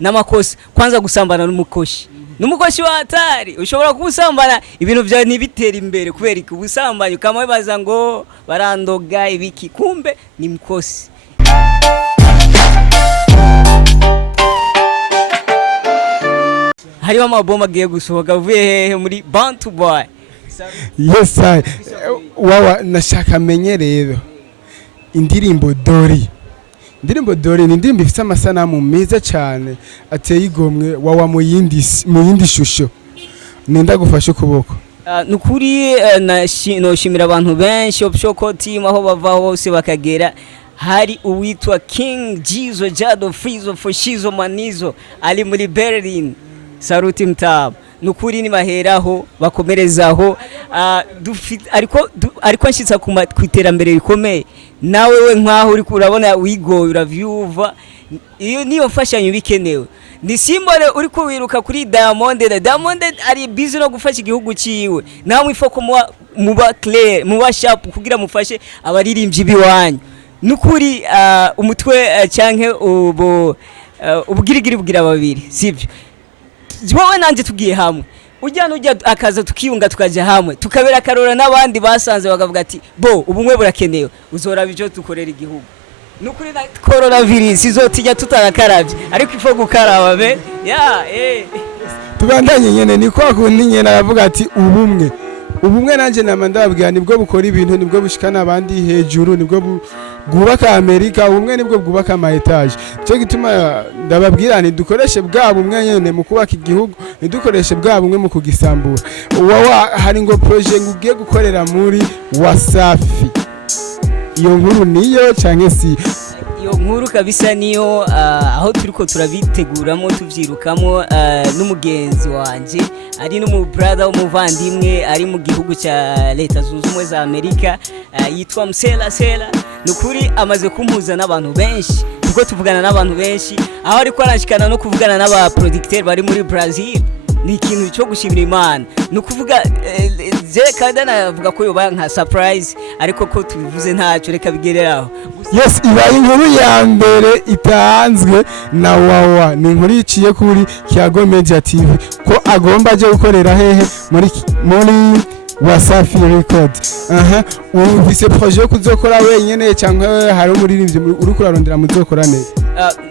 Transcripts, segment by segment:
n'amakosa kwanza gusambana n'umukoshi wa hatari ushobora kubusambana ibintu byawe ntibitera imbere kubera iki ubusambanyi ukamubaza ngo barandoga ibiki kumbe ni mkosi. Hariho amabomba agiye gusohoka avuye hehe muri Bantu Boy. Yes I wawa nashaka menye rero indirimbo Dori ni indirimbo ifite amasanamu meza cyane ateye igomwe wawa mu yindi shusho nenda gufasha ukuboko nukuri noshimira abantu benshi opshoko team aho bava hose bakagera hari uwitwa King Jizo Jado Frizo Foshizo Manizo ali muri Berlin saruti mtab nukuri ni maheraho bakomerezaho ariko nshitsa kwiterambere rikomeye nawe we nkaho uri kurabona wigoye uravyuva iyo niyo mfashanyo bikenewe ni simbole uri kuwiruka kuri Diamond ari busy no gufasha igihugu ciwe namwe ifoko muba clear muba sharp kugira mufashe abaririmbyi biwanyu nukuri umutwe canke ubugirigiri bugira babiri sivyo wowe nanje tugiye hamwe ujya akaza tukiyunga tukaje hamwe tukabera karora n'abandi basanze bakavuga ati bo ubumwe burakenewe uzora bijo dukorera igihugu nukuri na coronavirus izotijya tutarakarabye ariko ifo gukaraba be tubandanye nyene ni kwa kundi nyene aravuga ati ubumwe nanje namandababwira nibwo bukora ibintu nibwo bushikana abandi hejuru nibwo bwubaka Amerika ubumwe nibwo bwubaka ama etage cyo gituma ndababwira ni dukoreshe bwa bumwe nyene mu kubaka igihugu nidukoreshe bwa bumwe mu kugisambura wawa hari ngo projet ngugiye gukorera muri Wasafi iyo nkuru niyo canke si iyo nkuru kabisa niyo aho turiko turabiteguramo tuvyirukamo n'umugenzi wanje ari no mu brother umuvandimwe ari mu gihugu cya Leta Zunze Ubumwe za Amerika yitwa Msela nukuri amaze kumpuza n'abantu benshi kuko tuvugana n'abantu benshi aho ariko arashikana no kuvugana n'aba producteur bari muri Brazil ni ikintu cyo gushimira Imana nukuvuga je kandi navuga ko yoba nka surprise ariko ko tubivuze ntacyo reka bigereraho. Yes ibaye inkuru ya mbere itanzwe na wawa ni inkuru iciye kuri Kiago Media TV ko agomba aje gukorera hehe muri Wasafi Record uvise projet yo kuzokora wenyene cyangwa hari umuririmbyi uri kurarondera muzokorane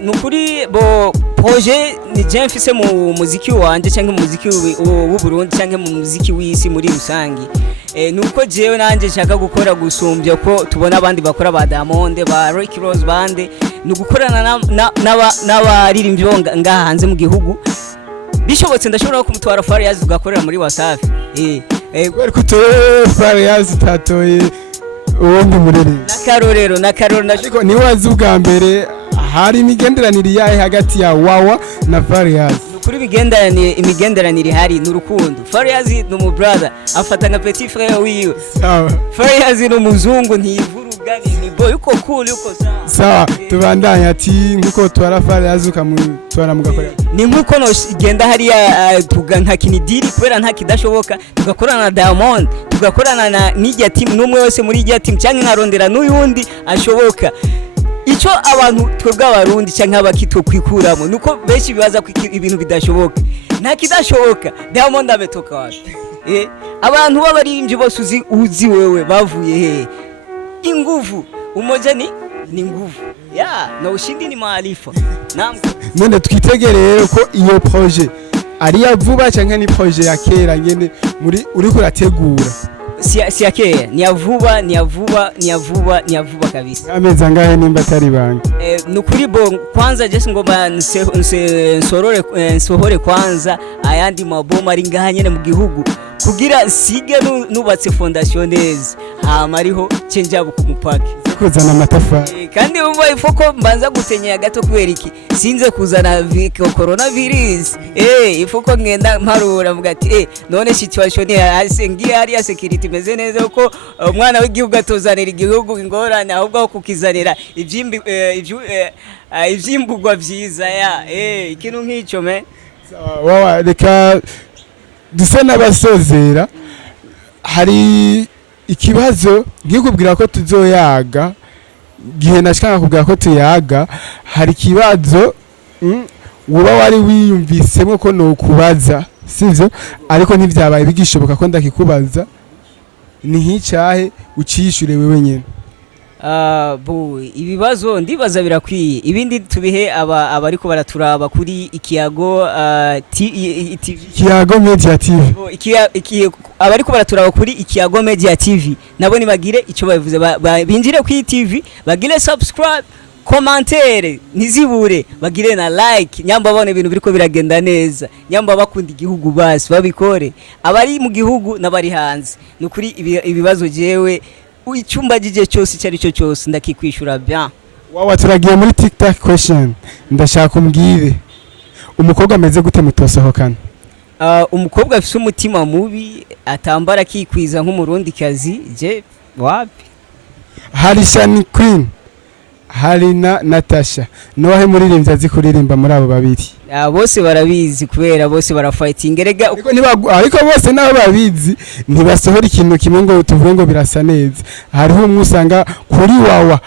nukuri bo projet ni je mfise mu muziki wanje cyangwa mu muziki w'u Burundi cyangwa mu muziki w'isi muri rusangi nuko jewe nanje nshaka gukora gusumbya ko tubona abandi bakora ba Diamond ba Rick Ross bande nugukorana n'abaririmbyi ngaha hanze mu gihugu bishobotse ndashobora kumutwara Fariaz ugakorera muri Wasafi Werko Fariaz tatoye uwundi muriri nakarorero ariko ni wazi ubwa mbere hari imigenderanire yahe hagati ya wawa na Fariaz kuri imigenderanire hari n'urukundo Fariaz ni mu brother afata nka petit frère wiwe Fariaz ni umuzungu ntivuruga ni boy uko cool uko sawa tubandanya ati nkuko twara Fariaz ukamutwara mugakorera ni nkuko no genda hariya tuga nka kinidiri kubera nta kidashoboka tugakorana na Diamond tugakorana na n'ijya team numwe yose muri ijya team cyangwa nkarondera n'uyundi ashoboka icyo abantu twebwe abarundi cyangwa abakitwo kwikuramo nuko benshi bibaza ko ibintu bidashoboka nta kidashoboka Diamond ametoka wapi abantu b'abaririmbyi bose uzi wewe bavuye he inguvu umoja ni nguvu na ushindi ni maarifa none twitegereye ko iyo projet ari ya vuba cyangwa ni projet ya kera nyene muri uri kurategura si ya kera ni ya vuba kabisa ameza ngahe nimba atari banga nukuri bo kwanza je ngomba nsohore kwanza ayandi maboma ari ngaha nyene mu gihugu kugira sige nubatse fondation neza ariho cenjabo ku mupaka kuzana amatafari kandi umva ifoko mbanza gutenyera gato kubera iki sinze kuzana coronavirus ifoko ngenda mparura mvuga ati none situation ngiye hari ya security meze neza uko umwana w'igihugu atozanira igihugu ingorane ahubwo kukizanira ivyimbugwa vyiza ikintu nk'ico me wawa reka dusa n'abasozera hari ikibazo ngikubwira ko tuzoyaga gihe nashaka kubwira ko tuyaga hari kibazo uba wari wiyumvisemo ko nokubaza sivyo ariko ntivyabaye bigishoboka ko ndakikubaza ni nk'icahe uciyishure wewe nyene? Bu ibibazo ndibaza birakwiye, ibindi tubihe abariko baraturaba kuri Ikiyago TV. Ikiyago Media TV. Abariko baraturaba kuri Ikiyago Media TV nabo nibagire ico bavuze, binjire kuri TV bagire subscribe, commentaire nizibure, bagire na like, nyamba babone ibintu biriko biragenda neza, nyamba bakunda igihugu basi babikore, abari mu gihugu n'abari hanze. Nukuri ibibazo jewe icyumba gije cyose cyari cyo cyose ndakikwishura bien. Wawa turagiye muri TikTok question, ndashaka umbwire umukobwa ameze gute mutosohokana? Umukobwa afite umutima mubi atambara kikwiza nk'umurundi kazi je wapi? Hari Shani Queen, hari na Natasha, nohe muririmbyi azi kuririmba muri abo babiri? Bose barabizi kubera bose barafighting erega ariko bose nabo babizi ntibasohora ikintu kimwe ngo tuvuge ngo birasa neza. Hariho umwe usanga kuri Wawa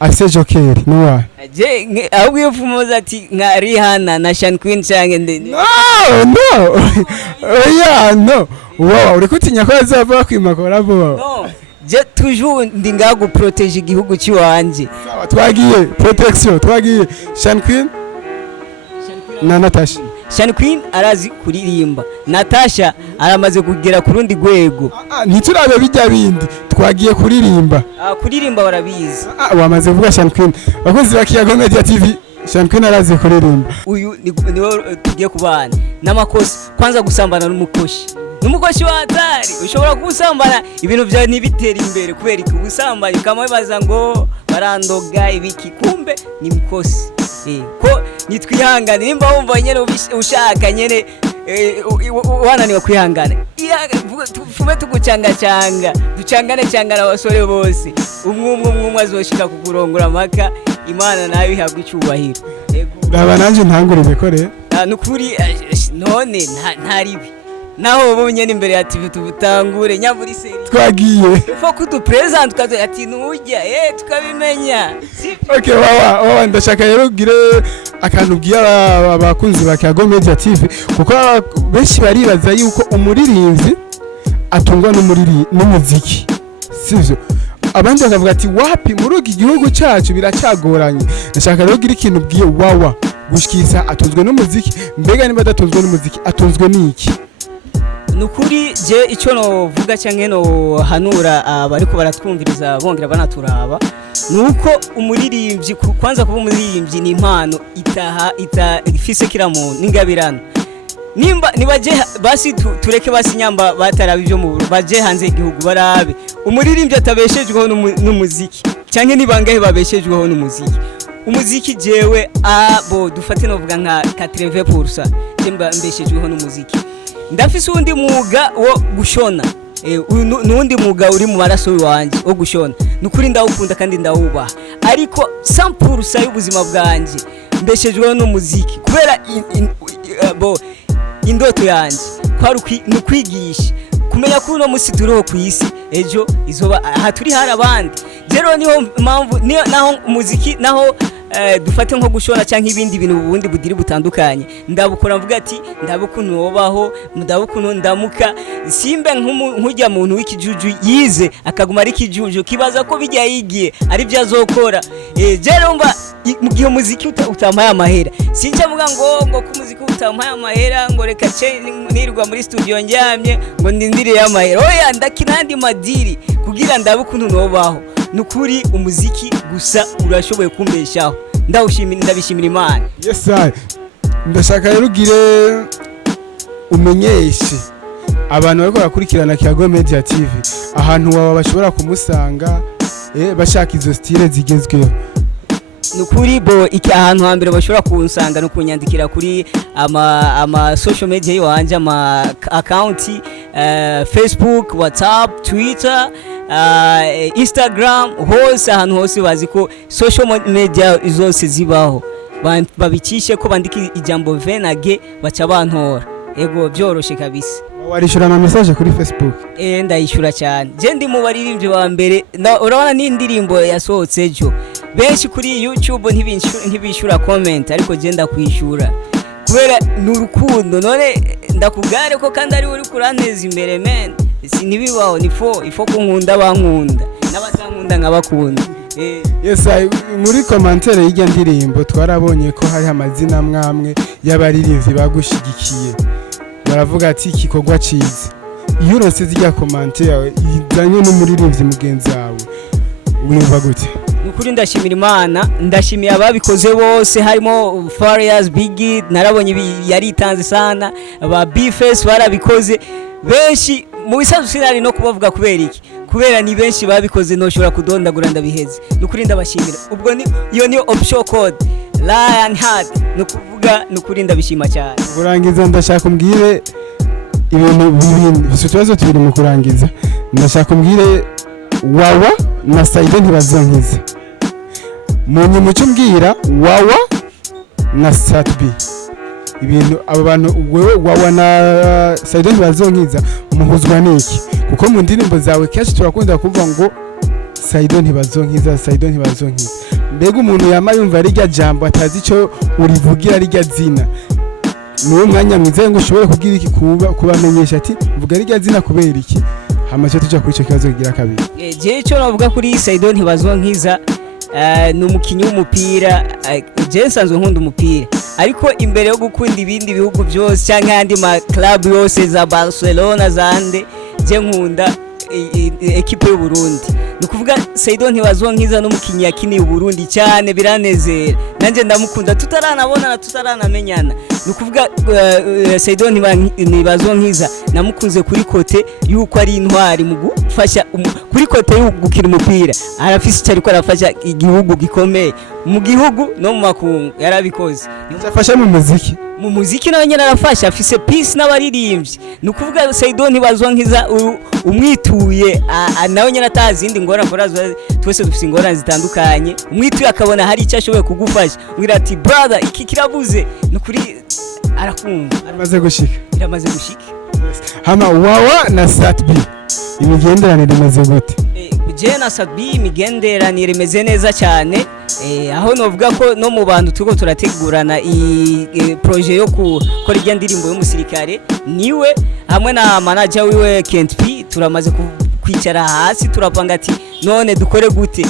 afise Joker no je ahubwo yofumoza ati nka Rihanna na Shani Queen canke ndende. No oya no Wawa uri kutinya ko azava kwimakora bo? No je toujours ndi ngago protege igihugu ciwanje. Sawa twagiye protection, twagiye Shani Queen na Natasha. Shani Queen arazi kuririmba, Natasha aramaze kugera ku rundi gwego. Ntiturabe bijya bindi, twagiye kuririmba. Kuririmba barabizi. Wamaze kuvuga Shani Queen, bakozi bakiyago Media TV, Shani Queen arazi kuririmba. Uyu niwe tugiye kubana n'amakosa, kwanza gusambana n'umukoshi wa hatari, ushobora gusambana ibintu bya nibitera imbere kubera iki gusambanya kamwe baza ngo barandoga ibiki, kumbe ni mukosi. Ko nitwihangane nimba wumva nyene ushaka nyene wananiwe kwihangana, tufume tugucangacanga ducangane abasore bose, umwe azoshika kugurongora maka, Imana nayo ihabwa icyubahiro. Raba nanje ntangurire ko rero nukuri none ntaribi naho bonye n'imbere ya TV tubutangure nyaburi seri twagiye fo kudu present kazo ati nujya tukabimenya. Okay wawa ndashaka rero gire akantu bwiya abakunzi ba Kiyago Media TV kuko benshi baribaza yuko umuririmbyi atungwa n'umuziki sivyo, abandi bakavuga ati wapi muri iki gihugu cyacu biracagoranye. Ndashaka rero gira ikintu bwiye Wawa gushikisa atunzwe n'umuziki, mbega niba adatuzwe n'umuziki atunzwe n'iki? Nukuri je icyo no vuga cyangwa no hanura abariko baratwumviriza bongera banaturaba nuko umuririmbyi kwanza kuba umuririmbyi ni impano ifise kiramuntu n'ingabirano. Nimba nibaje basi tureke basi nyamba batarabe ibyo mu baje hanze igihugu barabe umuririmbyi atabeshejweho n'umuziki cyangwa nibangahe babeshejweho n'umuziki. Umuziki jewe abo dufate no vuga nka 80% jemba mbeshejweho n'umuziki. Ndafise undi mwuga wo gushona, nundi mwuga uri mu maraso wanje wo gushona, nukuri ndawukunda kandi ndawubaha, ariko 100% y'ubuzima bwanje mbeshejweho n'umuziki kubera indoto yanje kwari nukwigisha kumenya ko uno musi turiho ku isi ejo izoba aha turi hari abandi. Rero niho mpamvu naho umuziki naho dufate nko gushona cyangwa ibindi bintu ubundi budiri butandukanye ndabukora mvuga ati ndabukuntu wobaho ndabukuntu ndamuka simbe nk'ujya muntu w'ikijuju yize akaguma ari kijuju kibaza ko bijya yigiye ari byo azokora. Rero mba mu gihe umuziki utampaye amahera sinjya mvuga ngo ku muziki utampaye amahera ngo reka nirwa muri studio njyamye ngo ndindire y'amahera. Oya ndakirandi madiri kugira ndabukuntu nobaho. Nukuri umuziki gusa urashoboye kumbeshaho, ndabishimira Imana. Yes sir, ndashaka rero ugire umenyeshe abantu bariko barakurikirana Kiyago Media TV ahantu waba bashobora kumusanga bashaka izo style zigezweho. Nukuri bo iki ahantu hambere bashobora kunsanga no kunyandikira kuri ama social media yanje ama account Facebook, WhatsApp, Twitter, Instagram, hose ahantu hose bazi ko social media zose zibaho babicishe ko bandika ijambo venage baca bantora. Ego byoroshe kabisa. Warishura ama message kuri Facebook? Ndayishura cyane. Je ndi mu baririmbyi ba mbere, urabona n'indirimbo yasohotse ejo benshi kuri YouTube ntibishura comment ariko je ndakwishura. kubera n'urukundo none ndakugare ko kandi ari uri kuranteza imbere men sinibibaho ifo kunkunda bankunda n'abatankunda nkabakunda. Yes, muri commentaire y'ijya ndirimbo twarabonye ko hari amazina amwe y'abaririmbyi bagushigikiye baravuga ati igikorwa cyiza. Iyo urose zijya commentaire izanye n'umuririmbyi mugenzi wawe wumva gute? Nukuri ndashimira Imana, ndashimiye ababikoze bose harimo Farious Biggie narabonye yaritanze sana, aba B-Face barabikoze benshi mu bisanzwe sinari no kubavuga kubera iki, kubera ni benshi babikoze noshobora kudondagura ndabiheze. Nukuri ndabashimira, ubwo iyo ni option code Lion Heart, nukuvuga nukuri ndabishima cyane. Kurangiza ndashaka umbwire ibintu bibiri situazo tubiri mu kurangiza, ndashaka umbwire Wawa na Saido ntibazonkiza. Munye mucyo mbwira Wawa na Satbi ibintu abo bantu wewe Wawa na Saido ntibazonkiza umuhuzwa niki? Kuko mu ndirimbo zawe kenshi turakunda kuvuga ngo Saido ntibazonkiza mbega umuntu yama yumva ari rya jambo atazi ico urivugira ari rya zina niwo mwanya mwiza ngo ushobore kugira iki kubamenyesha ati mvuga ari rya zina kubera iki hamaze tuja kuri ico kibazo kigira kabiri. Je ico navuga kuri Saido ntibazonkiza ni umukinyi w'umupira, je nsanzwe nkunda umupira ariko imbere yo gukunda ibindi bihugu byose cyangwa andi ma club yose za Barcelona zande je nkunda equipe y'u Burundi. Nukuvuga Saido ntibazonkiza n'umukinyi yakiniye u Burundi cyane biranezera nanje ndamukunda tutaranabona tutaranamenyana. Nukuvuga Saido ntibazonkiza namukunze kuri kote yuko ari intwari mu gufasha kuri kote yo gukina umupira arafise cyari ko arafasha igihugu gikomeye mu gihugu no mu makungu yarabikoze. Nzafasha mu muziki nawe nyene arafasha afise peace n'abaririmbyi. Nukuvuga Saido ntibazonkiza umwituye nawe nyene atazindi ngora korazo twese dufise ingorane zitandukanye umwituye akabona hari icyo ashoboye kugufasha ngira ati brother iki kirabuze nukuri arakumva iramaze gushika. Hama Wawa na Satbi imigenderanire imaze gute? Je na Satbi imigenderanire imeze neza cyane aho novuga ko no mu bantu tuko turategurana projet yo gukora irya ndirimbo y'umusirikare niwe hamwe na manager wiwe Kent P turamaze kwicara hasi turapanga ati none dukore gute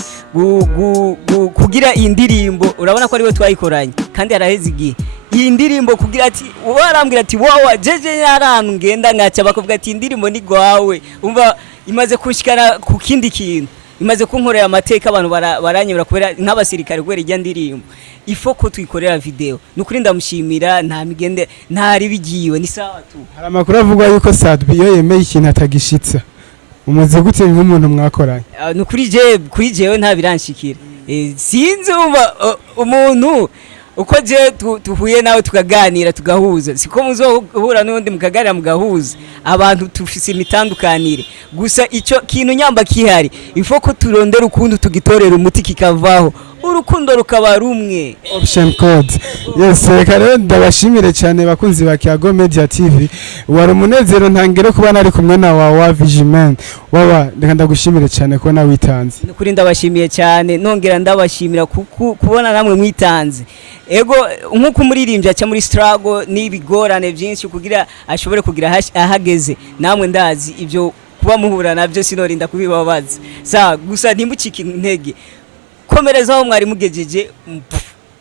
kugira iyi ndirimbo. Urabona ko ariwe twayikoranye kandi araheze igihe iyi ndirimbo kugira ati warambwira ati Wawa jeje yarantu ngenda ngaca bakuvuga ati indirimbo ni gwawe umva imaze kushikana ku kindi kintu imaze kunkorera amateka abantu baranyura kubera nk'abasirikare kubera irya ndirimbo ifoko tuyikorera video. Nukuri ndamushimira nta migende ntari bigiwe ni sawa tu. Hari amakuru avuga yuko Satbi yo yemeye ikintu atagishitsa umuze gute nk'umuntu mwakoranye? Kuri jewe nta biranshikira sinzi umuntu uko je tuhuye nawe tukaganira tugahuza siko muzohura n'undi mukaganira mugahuza abantu tufise imitandukanire gusa ico kintu nyamba kihari ifoko turondera ukuntu tugitorera umuti kikavaho urukundo rukaba rumwe. Option code. Yes, rero ndabashimire cyane bakunzi ba Kiago Media TV. Wari umunezero ntangere kuba nari kumwe na Wawa Vigiman. Wawa ndagushimire cyane ko na witanze. Nukuri ndabashimiye cyane nongera ndabashimira kubona namwe mwitanze. Ego nkuko umuririmbyi aca muri struggle n'ibigorane byinshi kugira ashobore kugira ahageze namwe ndazi ibyo kuba muhura nabyo sinorinda kubibabaza. Gusa ntimucike intege. Komerezaho mwari mugejeje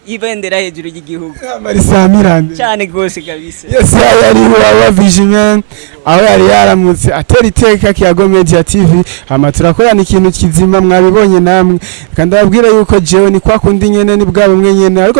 ibendera hejuru y'igihugu Marisamirande cyane gose kabisa. Yes, yari Wawa Vigiman aho yari yaramutse atera iteka Kiago Media TV hama turakorana ikintu kizima mwabibonye namwe kandi ababwira yuko jewe ni kwa kundi nyene ni bwabo mwe nyene ariko